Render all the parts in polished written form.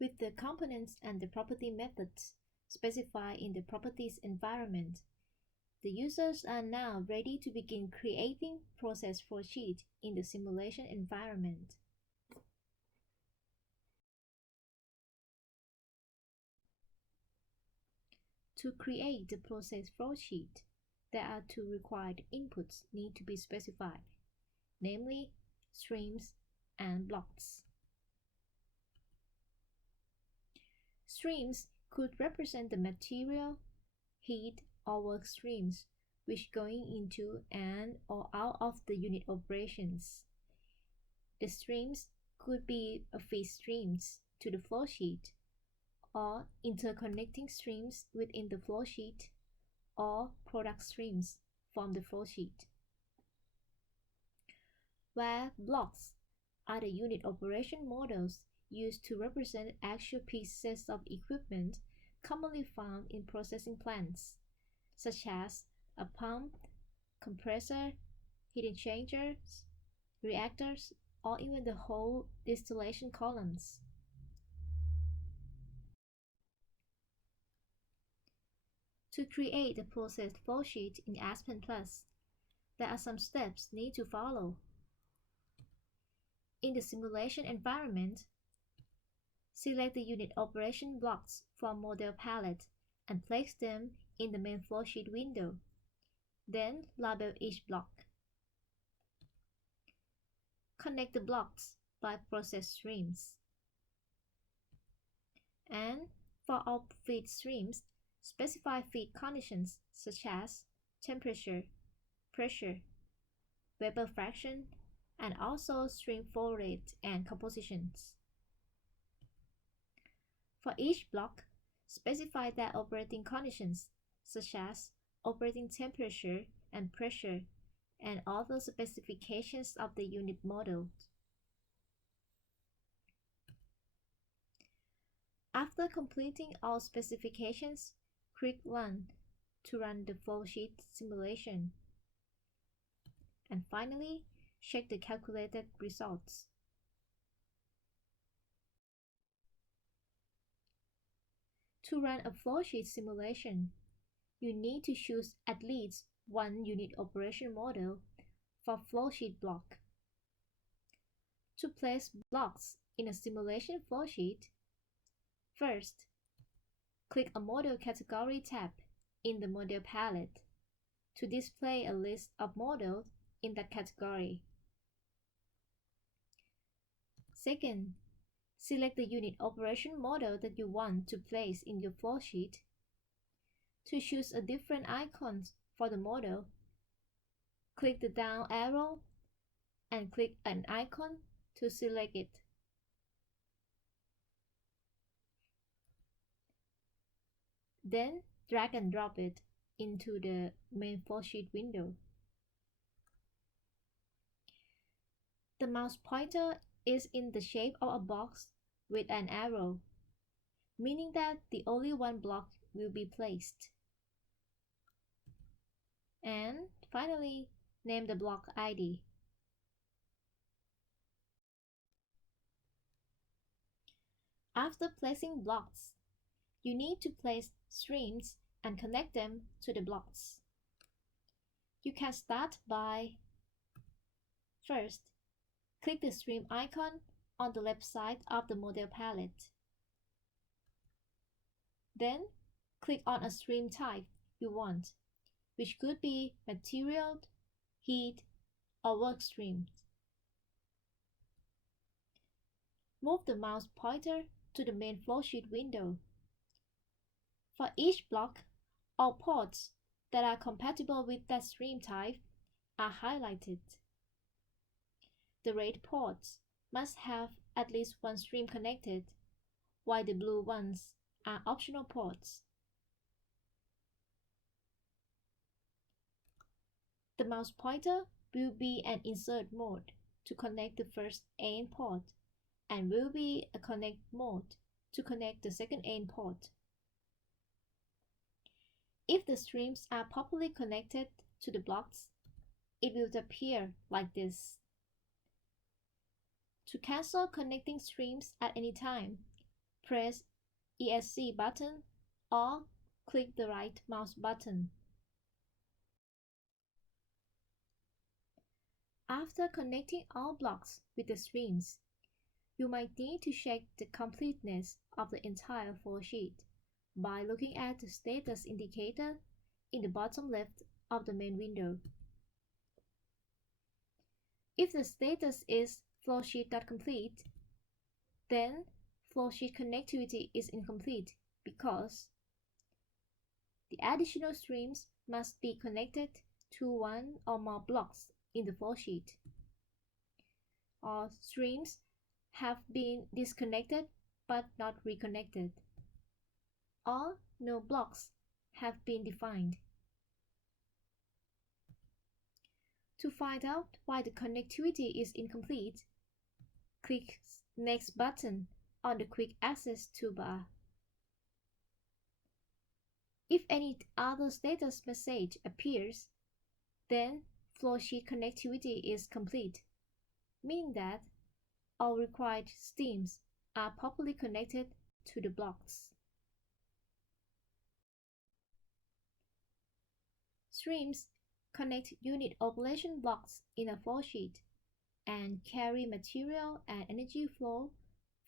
with the components and the property methods specified in the properties environment. The users are now ready to begin creating process flowsheet in the simulation environment. To create the process flowsheet, there are two required inputs need to be specified, namely streams and blocks. Streams could represent the material, heat, or work streams which going into and or out of the unit operations. The streams could be feed streams to the flowsheet, or interconnecting streams within the flowsheet, or product streams from the flowsheet. Where blocks are the unit operation models used to represent actual pieces of equipment commonly found in processing plants, such as a pump, compressor, heat exchangers, reactors, or even the whole distillation columns. To create the process flowsheet in ASPEN+, there are some steps need to follow. In the simulation environment, select the unit operation blocks from model palette and place them in the main flowsheet window. Then label each block. Connect the blocks by process streams. And for all feed streams, specify feed conditions such as temperature, pressure, vapor fraction, and also stream flow rate and compositions. For each block, specify their operating conditions such as operating temperature and pressure and other specifications of the unit model. After completing all specifications, click Run to run the flowsheet simulation. And finally, check the calculated results. To run a flowsheet simulation, you need to choose at least one unit operation model for flowsheet block. To place blocks in a simulation flowsheet, first, click a Model Category tab in the Model palette to display a list of models in that category. Second, select the unit operation model that you want to place in your flowsheet. To choose a different icon for the model, click the down arrow and click an icon to select it. Then drag and drop it into the main flowsheet window. The mouse pointer is in the shape of a box with an arrow, meaning that the only one block will be placed. And finally, name the block ID. After placing blocks, you need to place streams and connect them to the blocks. You can start by first, click the stream icon on the left side of the model palette. Then, click on a stream type you want, which could be material, heat, or work streams. Move the mouse pointer to the main flowsheet window. For each block, all ports that are compatible with that stream type are highlighted. The red ports must have at least one stream connected, while the blue ones are optional ports. The mouse pointer will be an insert mode to connect the first AN port and will be a connect mode to connect the second AN port. If the streams are properly connected to the blocks, it will appear like this. To cancel connecting streams at any time, press ESC button or click the right mouse button. After connecting all blocks with the streams, you might need to check the completeness of the entire flowsheet by looking at the status indicator in the bottom left of the main window. If the status is flowsheet.complete, then flowsheet connectivity is incomplete because the additional streams must be connected to one or more blocks in the flowsheet, or streams have been disconnected but not reconnected, or no blocks have been defined. To find out why the connectivity is incomplete, click Next button on the Quick Access toolbar. If any other status message appears, then flowsheet connectivity is complete, meaning that all required streams are properly connected to the blocks. Streams connect unit operation blocks in a flowsheet and carry material and energy flow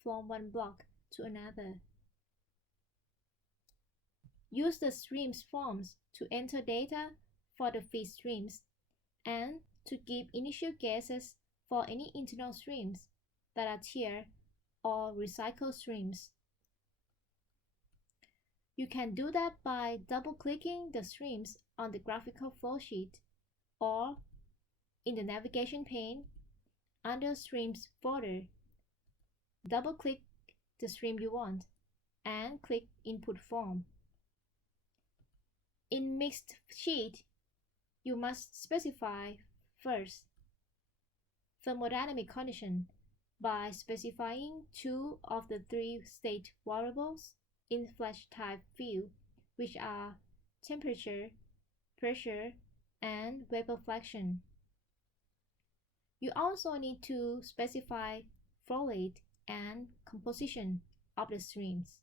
from one block to another. Use the streams forms to enter data for the feed streams and to give initial guesses for any internal streams that are tear or recycle streams. You can do that by double-clicking the streams on the graphical flowsheet or in the navigation pane under Streams folder. Double-click the stream you want and click Input Form. In Mixed Sheet, you must specify first thermodynamic condition by specifying two of the three state variables in flash type field, which are temperature, pressure, and vapor fraction. You also need to specify flow rate and composition of the streams.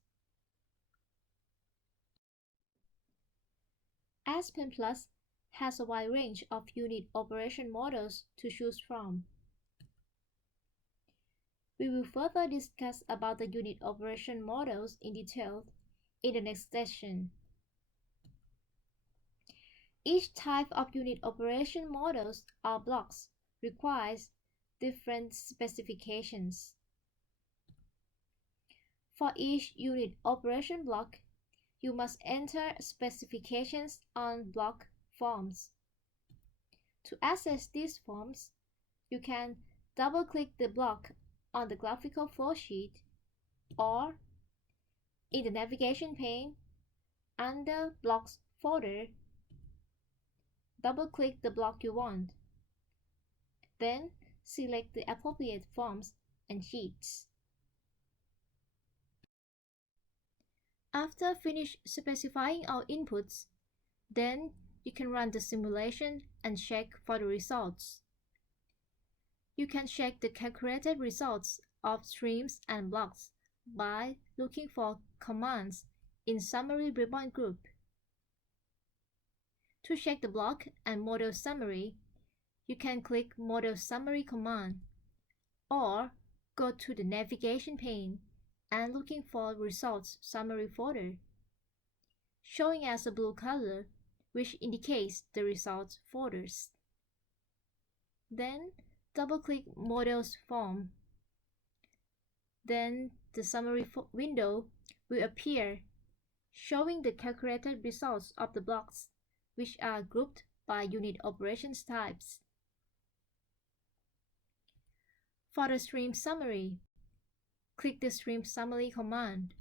ASPEN Plus has a wide range of unit operation models to choose from. We will further discuss about the unit operation models in detail in the next session. Each type of unit operation models or blocks requires different specifications. For each unit operation block, you must enter specifications on block forms. To access these forms, you can double-click the block on the graphical flowsheet or in the navigation pane under Blocks folder, double-click the block you want. Then select the appropriate forms and sheets. After finish specifying our inputs, then you can run the simulation and check for the results. You can check the calculated results of streams and blocks by looking for commands in Summary ribbon group. To check the block and model summary, you can click Model Summary command or go to the navigation pane and looking for Results Summary folder, showing as a blue color, which indicates the results folders. Then double-click Models form. Then the summary window will appear, showing the calculated results of the blocks, which are grouped by unit operations types. For the stream summary, click the Stream Summary command,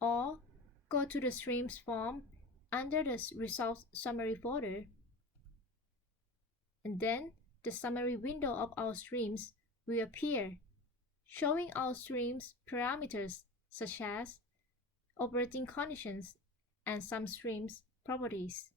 or go to the Streams form under the Results Summary folder, and then the summary window of our streams will appear, showing our streams parameters such as operating conditions and some streams properties.